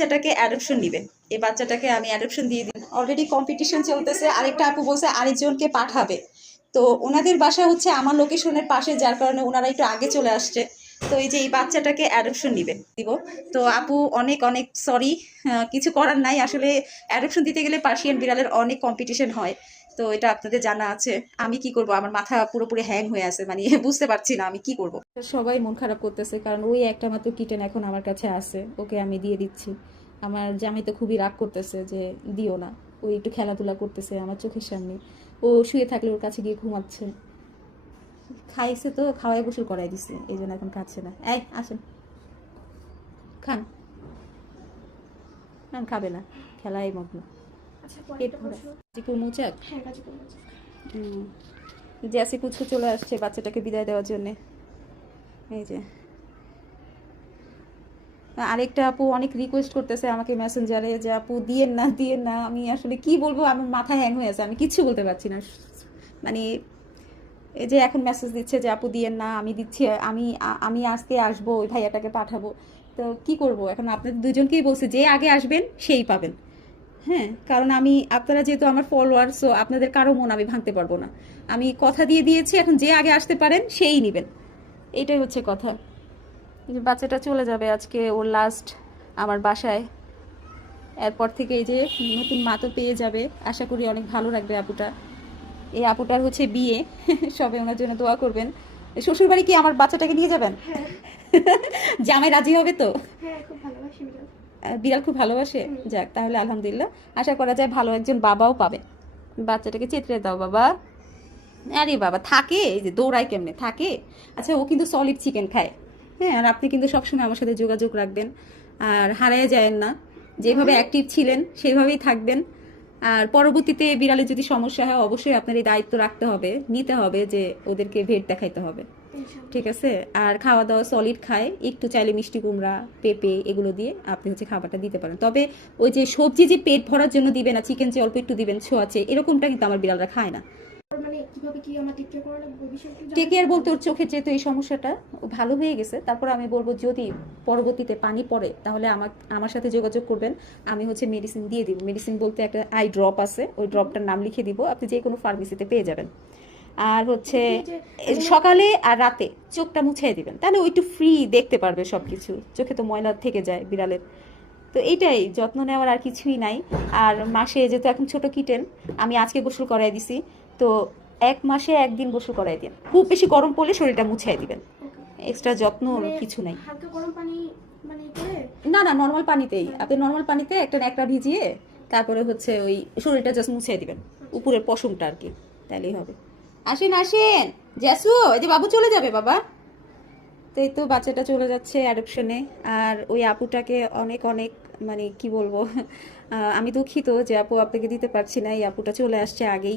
বাচ্চাটাকে অ্যাডপশন নিবে। এই বাচ্চাটাকে আমি অ্যাডপশন দিয়ে দিই। অলরেডি কম্পিটিশন চলতেছে, আরেকটা আপু বলছে আরেকজনকে পাঠাবে। তো ওনাদের বাসা হচ্ছে আমার লোকেশনের পাশে, যার কারণে ওনারা একটু আগে চলে আসছে। তো এই যে এই বাচ্চাটাকে অ্যাডপশন নিবে দিব। তো আপু অনেক অনেক সরি, কিছু করার নাই। আসলে অ্যাডপশন দিতে গেলে পার্সিয়ান বিড়ালের অনেক কম্পিটিশন হয়। তো এটা আপনাদের জানা আছে। আমি কি করব, আমার মাথা পুরোপুরি হ্যাং হয়ে আছে, মানে বুঝতে পারছি না আমি কি করব। সবাই মন খারাপ করতেছে, কারণ ওই একটা মাত্র কিটেন এখন আমার কাছে আছে, ওকে আমি দিয়ে দিচ্ছি। আমার জামাই তো খুবই রাগ করতেছে যে দিও না। ওই একটু খেলাধুলা করতেছে আমার চোখের সামনে, ও শুয়ে থাকলে ওর কাছে গিয়ে ঘুমাচ্ছে। খাইছে তো, খাওয়াই গোসল করাই দিছে, এই জন্য এখন খাচ্ছে না। এই আসেন খান। না খাবে না, খেলাই মগ্ন। পেট ভরা চিকুর মুচাক। জ্যাসি কুচকু চলে আসছে বাচ্চাটাকে বিদায় দেওয়ার জন্যে। এই যে আরেকটা আপু অনেক রিকোয়েস্ট করতেছে আমাকে মেসেঞ্জারে যে আপু দিয়েন না দিয়েন না। আমি আসলে কি বলবো, আমার মাথা হ্যাং হয়ে আছে, আমি কিচ্ছু বলতে পারছি না। মানে এই যে এখন মেসেজ দিচ্ছে যে আপু দিয়েন না, আমি দিচ্ছি, আমি আমি আজকে আসবো, ওই ভাইয়াটাকে পাঠাবো। তো কি করব এখন, আপনাদের দুজনকেই বলছি যে আগে আসবেন সেই পাবেন। হ্যাঁ, কারণ আমি, আপনারা যেহেতু আমার ফলোয়ার, সো আপনাদের কারো মন আমি ভাঙতে পারবো না। আমি কথা দিয়ে দিয়েছি, এখন যে আগে আসতে পারেন সেই নেবেন, এইটাই হচ্ছে কথা। বাচ্চাটা চলে যাবে আজকে, ওর লাস্ট আমার বাসায়। এরপর থেকে এই যে নতুন মা তো পেয়ে যাবে, আশা করি অনেক ভালো রাখবে আপুটা। এই আপুটার হচ্ছে বিয়ে, সবে ওনার জন্য দোয়া করবেন। শ্বশুরবাড়ি কি আমার বাচ্চাটাকে নিয়ে যাবেন? জামাই রাজি হবে তো? বিড়াল খুব ভালোবাসে। যাক তাহলে আলহামদুলিল্লাহ, আশা করা যায় ভালো একজন বাবাও পাবে। বাচ্চাটাকে চেতড়ে দাও বাবা। আরে বাবা থাকে, এই যে দৌড়ায় কেমনে থাকে। আচ্ছা ও কিন্তু সলিড চিকেন খায়। হ্যাঁ, আর আপনি কিন্তু সবসময় আমার সাথে যোগাযোগ রাখবেন, আর হারায় যায়েন না। যেভাবে অ্যাক্টিভ ছিলেন সেভাবেই থাকবেন। আর পরবর্তীতে বিড়ালে যদি সমস্যা হয়, অবশ্যই আপনার এই দায়িত্ব রাখতে হবে, নিতে হবে যে ওদেরকে ভেট দেখাইতে হবে। ঠিক আছে? আর খাওয়া দাওয়া সলিড খায়, একটু চাইলে মিষ্টি কুমড়া, পেঁপে এগুলো দিয়ে আপনি হচ্ছে খাবারটা দিতে পারেন। তবে ওই যে সবজি যে পেট ভরার জন্য দিবেন না, চিকেন যে অল্প একটু দিবেন ছোঁয়াচে, এরকমটা কিন্তু আমার বিড়ালরা খায় না। টেক কেয়ার বলতে ওর চোখের যেহেতু এই সমস্যাটা ভালো হয়ে গেছে, তারপর আমি বলবো যদি পরবর্তীতে পানি পড়ে তাহলে আমার সাথে যোগাযোগ করবেন। আমি হচ্ছে মেডিসিন দিয়ে দিব। মেডিসিন বলতে একটা আই ড্রপ আছে, ওই ড্রপটার নাম লিখে দিব, আপনি যে কোনো ফার্মেসিতে পেয়ে যাবেন। আর হচ্ছে সকালে আর রাতে চোখটা মুছিয়ে দিবেন, তাহলে ওই একটু ফ্রি দেখতে পারবে সব কিছু। চোখে তো ময়লা থেকে যায় বিড়ালের। তো এইটাই যত্ন নেওয়ার, আর কিছুই নাই। আর মাসে যেহেতু এখন ছোট কিটেন, আমি আজকে গোসল করাই দিছি, তো 1 মাসে 1 দিন গোসল করাই দিন। খুব বেশি গরম পড়লে শরীরটা মুছিয়ে দিবেন, এক্সট্রা যত্ন কিছু নাই। না না, নর্মাল পানিতেই, আপনি নর্মাল পানিতে একটা ন্যাকড়া ভিজিয়ে তারপরে হচ্ছে ওই শরীরটা জাস্ট মুছিয়ে দিবেন, উপরের পশমটা আর কি, তাহলেই হবে। আসেন আসেন জ্যাসু, এই যে বাবু চলে যাবে বাবা। তো এই তো বাচ্চাটা চলে যাচ্ছে অ্যাডপশনে। আর ওই আপুটাকে অনেক অনেক, মানে কি বলবো, আমি দুঃখিত যে আপু আপনাকে দিতে পারছি না। এই আপুটা চলে আসছে আগেই।